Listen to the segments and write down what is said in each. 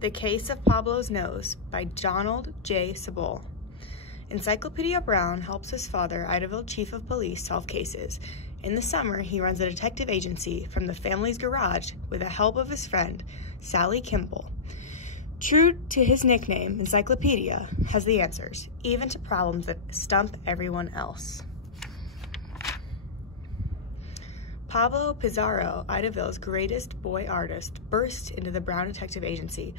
The Case of Pablo's Nose by Donald J. Sabol. Encyclopedia Brown helps his father, Idaville Chief of Police, solve cases. In the summer, he runs a detective agency from the family's garage with the help of his friend, Sally Kimball. True to his nickname, Encyclopedia has the answers, even to problems that stump everyone else. Pablo Pizarro, Idaville's greatest boy artist, burst into the Brown Detective Agency.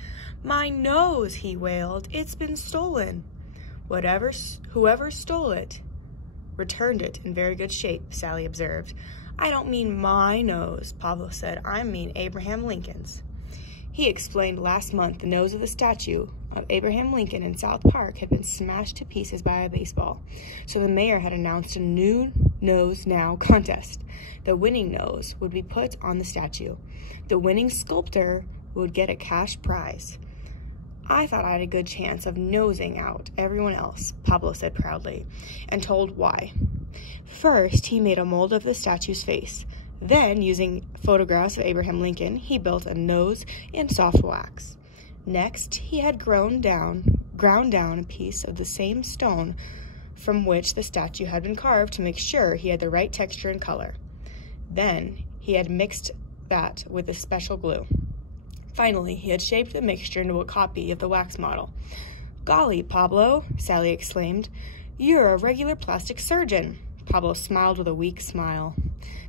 "My nose," he wailed. "It's been stolen." Whoever stole it returned it in very good shape, Sally observed. "I don't mean my nose," Pablo said. "I mean Abraham Lincoln's." He explained last month the nose of the statue of Abraham Lincoln in South Park had been smashed to pieces by a baseball, so the mayor had announced a new Nose Now contest. The winning nose would be put on the statue. The winning sculptor would get a cash prize. "I thought I had a good chance of nosing out everyone else," Pablo said proudly, and told why. First, he made a mold of the statue's face. Then, using photographs of Abraham Lincoln, he built a nose in soft wax. Next, he had ground down a piece of the same stone from which the statue had been carved to make sure he had the right texture and color. Then, he had mixed that with a special glue. Finally, he had shaped the mixture into a copy of the wax model. "Golly, Pablo," Sally exclaimed, "you're a regular plastic surgeon." Pablo smiled with a weak smile.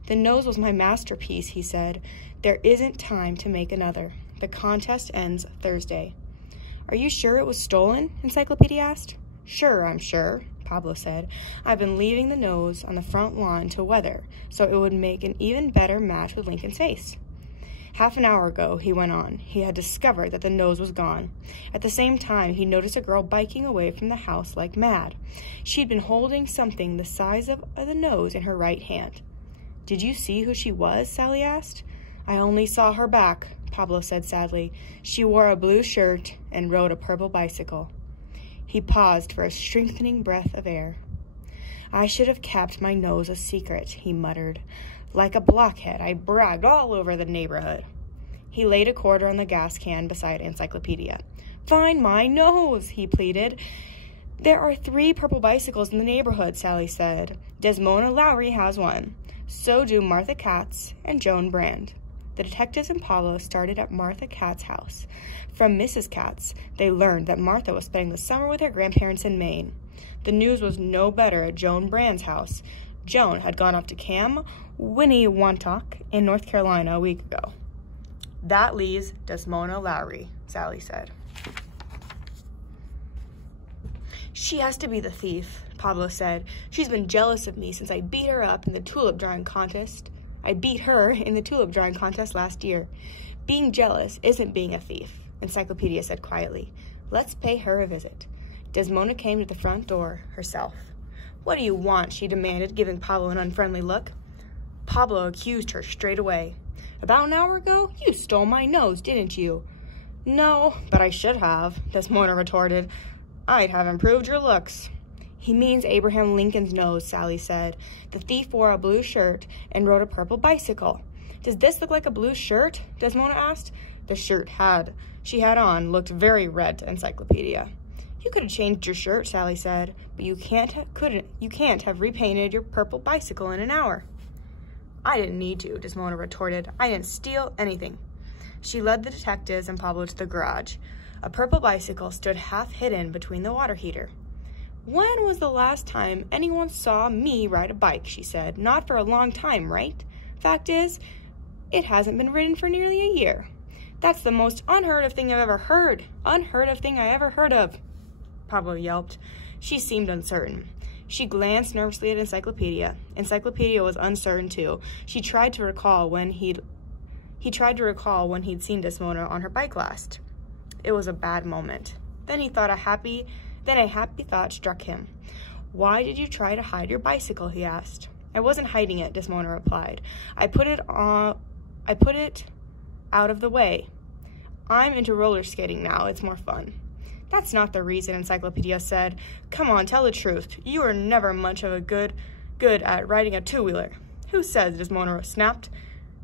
"The nose was my masterpiece," he said. "There isn't time to make another. The contest ends Thursday." "Are you sure it was stolen?" Encyclopedia asked. "Sure, I'm sure," Pablo said. "I've been leaving the nose on the front lawn to weather, so it would make an even better match with Lincoln's face." Half an hour ago, he went on, he had discovered that the nose was gone. At the same time, he noticed a girl biking away from the house like mad. She'd been holding something the size of the nose in her right hand. "Did you see who she was?" Sally asked. "I only saw her back," Pablo said sadly. "She wore a blue shirt and rode a purple bicycle." He paused for a strengthening breath of air. "I should have kept my nose a secret," he muttered. "Like a blockhead, I bragged all over the neighborhood." He laid a quarter on the gas can beside Encyclopedia. "Find my nose," he pleaded. "There are 3 purple bicycles in the neighborhood," Sally said. "Desmona Lowry has one. So do Martha Katz and Joan Brand." The detectives and Pablo started at Martha Katz's house. From Mrs. Katz, they learned that Martha was spending the summer with her grandparents in Maine. The news was no better at Joan Brand's house. Joan had gone off to Camp Winnewantock in North Carolina a week ago. "That leaves Desmona Lowry," Sally said. "She has to be the thief," Pablo said. "She's been jealous of me since I beat her up in the tulip drawing contest. I beat her in the tulip drawing contest last year. Being jealous isn't being a thief," Encyclopedia said quietly. "Let's pay her a visit." Desmona came to the front door herself. "What do you want?" she demanded, giving Pablo an unfriendly look. Pablo accused her straight away. "About an hour ago, you stole my nose, didn't you?" "No, but I should have," Desmona retorted. "I'd have improved your looks." "He means Abraham Lincoln's nose," Sally said. "The thief wore a blue shirt and rode a purple bicycle." "Does this look like a blue shirt?" Desmona asked. The shirt she had on looked very red to Encyclopedia. "You could have changed your shirt," Sally said, "but you can't have repainted your purple bicycle in an hour." "I didn't need to," Desmona retorted. "I didn't steal anything." She led the detectives and Pablo to the garage. A purple bicycle stood half hidden between the water heater. "When was the last time anyone saw me ride a bike?" she said. "Not for a long time, right? Fact is, it hasn't been ridden for nearly a year." "That's the most unheard of thing I've ever heard. Unheard of thing I ever heard of," Pablo yelped. She seemed uncertain. She glanced nervously at Encyclopedia. Encyclopedia was uncertain too. He tried to recall when he'd seen Desmona on her bike last. It was a bad moment. Then a happy thought struck him. "Why did you try to hide your bicycle?" he asked. "I wasn't hiding it," Desmona replied. I put it out of the way. I'm into roller skating now. It's more fun." "That's not the reason," Encyclopedia said. "Come on, tell the truth. You were never much of a good at riding a two-wheeler." "Who says?" Desmona snapped.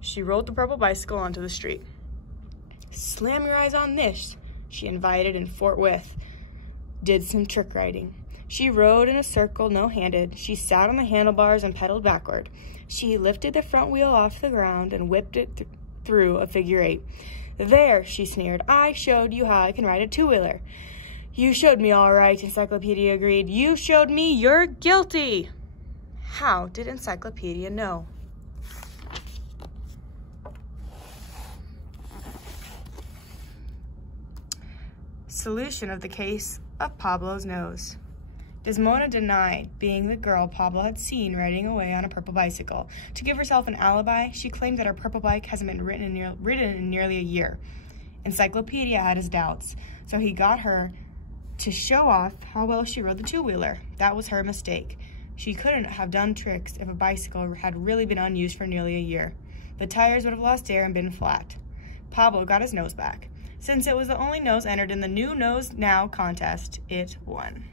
She rolled the purple bicycle onto the street. "Slam your eyes on this," she invited and forthwith did some trick riding. She rode in a circle, no-handed. She sat on the handlebars and pedaled backward. She lifted the front wheel off the ground and whipped it through a figure 8. There, she sneered, I showed you how I can ride a two-wheeler. You showed me all right, Encyclopedia agreed. You showed me you're guilty. How did Encyclopedia know? Solution of the case of Pablo's nose. Desmona denied being the girl Pablo had seen riding away on a purple bicycle. To give herself an alibi, she claimed that her purple bike hasn't been ridden in nearly a year. Encyclopedia had his doubts, so he got her to show off how well she rode the two-wheeler. That was her mistake. She couldn't have done tricks if a bicycle had really been unused for nearly a year. The tires would have lost air and been flat. Pablo got his nose back. Since it was the only nose entered in the new Nose Now contest, it won.